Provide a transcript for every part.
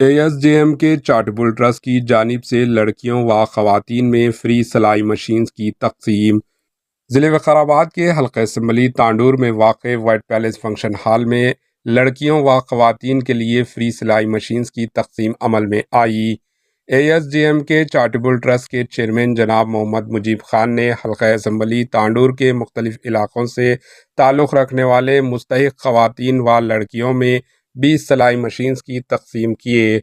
ASJM کے charitable trust کی جانب سے لڑکیوں و خواتین میں فری سلائی مشینز کی تقسیم۔ ضلع وقار آباد کے حلقہ اسمبلی تانڈور میں واقع وائٹ پیلس فنکشن ہال میں لڑکیوں و خواتین کے لیے فری سلائی مشینز کی تقسیم عمل میں آئی۔ ASJM کے چیریٹیبل ٹرسٹ کے چیئرمین جناب محمد مجیب خان نے حلقہ اسمبلی تانڈور کے مختلف علاقوں سے تعلق رکھنے والے مستحق خواتین و لڑکیوں میں 20 سلائی مشینز کی تقسیم کیے۔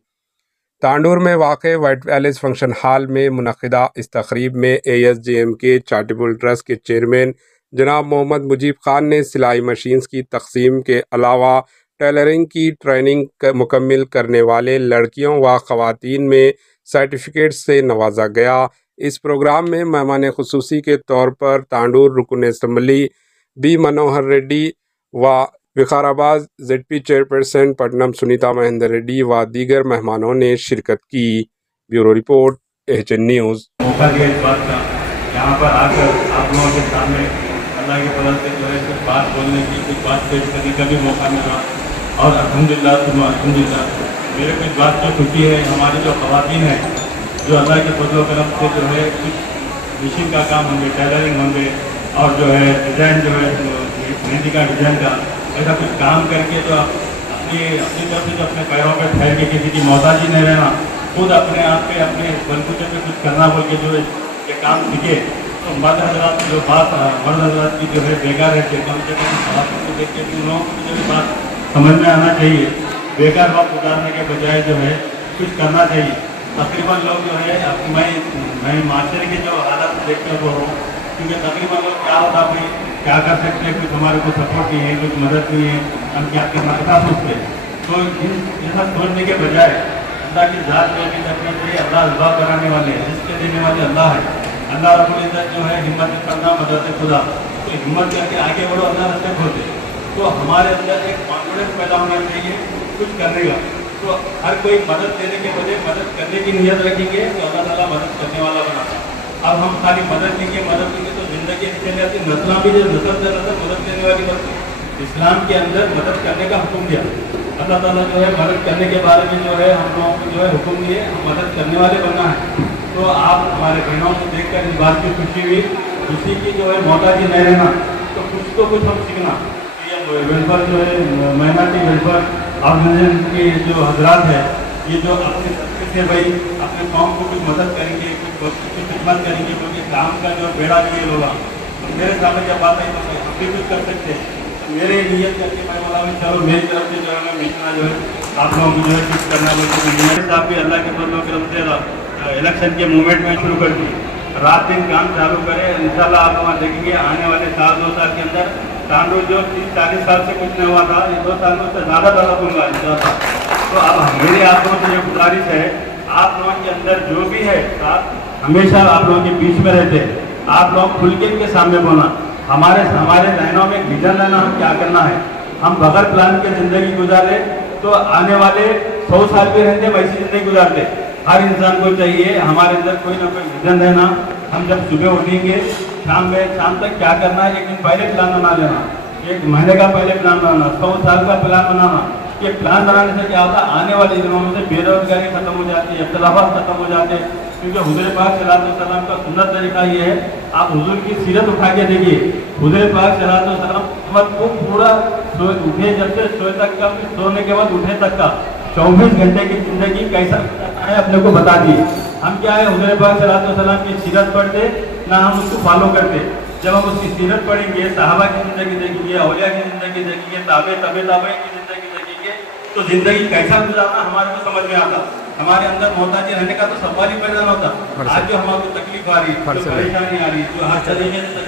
تانڈور میں واقع وائٹ پیلس فنکشن ہال میں منعقدہ اس تقریب میں ASJM کے چیریٹیبل ٹرسٹ کے چیئرمین جناب محمد مجیب خان نے سلائی مشینز کی تقسیم کے علاوہ ٹیلرنگ کی ٹریننگ مکمل کرنے والے لڑکیوں و خواتین میں سرٹیفکیٹ سے نوازا گیا۔ اس پروگرام میں مہمان خصوصی کے طور پر تانڈور رکن اسمبلی بی منوہر ریڈی و وقار آباد ZP chairperson Patnam Sunita Mahendra ready و دیگر مہمانوں نے شرکت کی۔ Bureau report AHN news. موقع دیا اس بات کا یہاں پر آ کر آپ لوگوں کے سامنے اللہ کے فضل سے جو ہے کچھ بات بولنے کی، کچھ بات پیش کرنے کا بھی موقع ملا، اور الحمدللہ ثم الحمدللہ میرے کو اس بات کی خوشی ہے ہماری جو خواتین ہیں جو اللہ کے فضل و کرم سے جو ہے کچھ مشین کا کام ہوں گے، ٹیلرنگ ہوں گے، اور جو ہے ڈیزائن جو ہے مہندی کا ڈیزائن کا ایسا کچھ کام کر کے جو اپنی طرف سے جو اپنے پیروں پہ ٹھہر کے کسی کی محتاجی نہیں رہنا، خود اپنے آپ پہ اپنے بلبوتے پہ کچھ کرنا بول کے جو یہ کام سیکھے، تو مرد حضرات جو بات مرد حضرات کی جو ہے بیکار رہتے کم سے کم خواتین کو دیکھ کے ان لوگوں کو جو بات سمجھ میں آنا چاہیے، بیکار وقت گزارنے کے بجائے جو ہے کچھ کرنا چاہیے۔ تقریباً لوگ جو ہے میں معاشرے کے جو حالات دیکھ کر بول رہا ہوں، کیونکہ تقریباً لوگ کیا ہوتا اپنے کیا کر سکتے ہیں، کچھ ہمارے کو سپورٹ نہیں ہے، کچھ مدد نہیں ہے، ہم کیا کرنا کیا سوچتے ہیں۔ تو ایسا سوچنے کے بجائے اللہ کی ذات میں بھی رکھنا چاہیے، اللہ دعا کرانے والے رزق دینے والے اللہ ہے، اللہ رب العزت جو ہے ہمت کرنا مدد خدا، تو ہمت کر کے آگے بڑھو، اللہ رستے کھولتے۔ تو ہمارے اندر ایک کانفیڈنس پیدا ہونا چاہیے کچھ کرنے کا، تو ہر کوئی مدد دینے کے بجائے مدد کرنے کی نیت رکھیں گے تو اللہ تعالیٰ مدد کرنے والا بناتا۔ اب ہم خالی مدد دیں گے تو زندگی اچھی نہیں آتی، نسلیں بھی جو نسل سے نسل مدد دینے والی بنتی۔ اسلام کے اندر مدد کرنے کا حکم دیا، اللہ تعالیٰ جو ہے مدد کرنے کے بارے میں جو ہے ہم لوگوں کو جو ہے حکم دیے، ہم مدد کرنے والے بننا ہے۔ تو آپ ہمارے بہنوں کو دیکھ کر اس بات کی خوشی ہوئی، کسی کی جو ہے محتاجی نہیں رہنا، تو کچھ ہم سیکھنا۔ یہ ویلفیئر جو ہے مائنارٹی ویلفیئر آرگنائزیشن کے جو حضرات ہیں، یہ جو اپنے طریقے سے بھائی اپنے قوم کو کچھ مدد کریں گے، کچھ خدمت کریں گے، کیونکہ کام کا جو بیڑا نہیں ہوگا، میرے سامنے جب بات آئی تو ہم بھی کچھ کر سکتے ہیں۔ میرے نیت کر کے میں بولا بھی چلو میری طرف سے جو ہے میں مشنا جو ہے آپ لوگوں کو جو ہے کچھ کرنا میرے صاحب بھی اللہ کے فضل و کرم سے الیکشن کے موومنٹ میں شروع کر دی، رات دن کام چالو کرے، انشاءاللہ آپ وہاں دیکھیں گے آنے والے سال 2 سال کے اندر تانڈور جو 30-40 سال سے کچھ نہیں ہوا تھا، یہ 2 سال میں اس سے زیادہ ڈیولپ ہوگا انشاءاللہ۔ تو اب میری آپ لوگوں سے یہ گزارش ہے، آپ لوگوں کے اندر جو بھی ہے ہمیشہ آپ لوگوں کے بیچ میں رہتے، آپ لوگ کھل کے ان کے سامنے بولنا، ہمارے ذہنوں میں ویژن لینا ہم کیا کرنا ہے۔ ہم بغیر پلان کے زندگی گزارے تو آنے والے 100 سال بھی رہتے ویسی زندگی گزارتے۔ ہر انسان کو چاہیے ہمارے اندر کوئی نہ کوئی ویژن رہنا، ہم جب صبح اٹھیں گے شام تک کیا کرنا ہے، ایک دن پہلے پلان بنا لینا، 1 مہینے کا پہلے پلان بنانا، 100 سال کا پلان بنانا۔ یہ پلان بنانے سے کیا ہوتا ہے، آنے والے دنوں میں بے روزگاری ختم ہو جاتی ہے، اختلافات ختم ہو جاتے ہیں، کیونکہ حضور پاک صلی اللہ علیہ وسلم کا سنت طریقہ یہ ہے، آپ حضور کی سیرت اٹھا کے دیکھیے، حضور پاک صلی اللہ علیہ وسلم کو پورا اٹھے جب سے سوئے تک کا، پھر سونے کے بعد اٹھے تک کا 24 گھنٹے کی زندگی کیسا ہے اپنے کو بتا دیے۔ ہم کیا ہے حضور پاک صلی اللہ علیہ وسلم کی سیرت پڑھتے نہ ہم اس کو فالو کرتے۔ جب ہم اس کی سیرت پڑھیں گے، صحابہ کی زندگی دیکھیں گے، اولیاء کی زندگی دیکھیں گے، تابعین کی زندگی دیکھیں گے، تو زندگی کیسا گزارنا ہمارے کو سمجھ میں آتا، ہمارے اندر محتاجی رہنے کا تو سوال ہی پیدا ہوتا۔ آج جو ہمارے کو تکلیف آ رہی، جو پریشانی آ رہی، جو ہر طریقے سے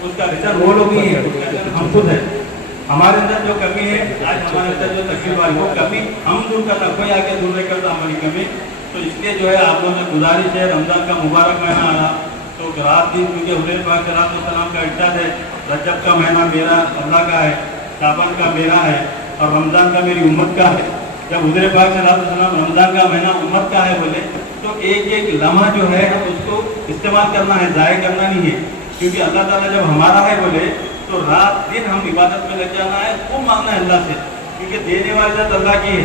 اس کا ریزلٹ وہ لوگ نہیں ہے، ہم خود ہیں۔ ہمارے اندر جو کمی ہے، آج ہمارے اندر جو تکلیف آ رہی وہ کمی ہم دور کرنا، کوئی آگے دور نہیں کرتا ہماری کمی۔ تو اس لیے جو ہے آپ لوگوں سے گزارش ہے، رمضان کا مبارک مہینہ آ رہا، تو رات دن کیونکہ حضور پاک صلی اللہ علیہ وسلم کا ارشاد ہے، رجب کا مہینہ میرا اللہ کا ہے، شعبان کا میرا ہے، اور رمضان کا میری امت کا ہے۔ جب حضور پاک صلی اللہ علیہ وسلم رمضان کا مہینہ امت کا ہے بولے تو ایک لمحہ جو ہے اس کو استعمال کرنا ہے، ضائع کرنا نہیں ہے، کیونکہ اللہ تعالیٰ جب ہمارا ہے بولے تو رات دن ہم عبادت میں لگ جانا ہے، خوب مانگنا ہے اللہ سے، کیونکہ دینے والی ذات اللہ کی ہے۔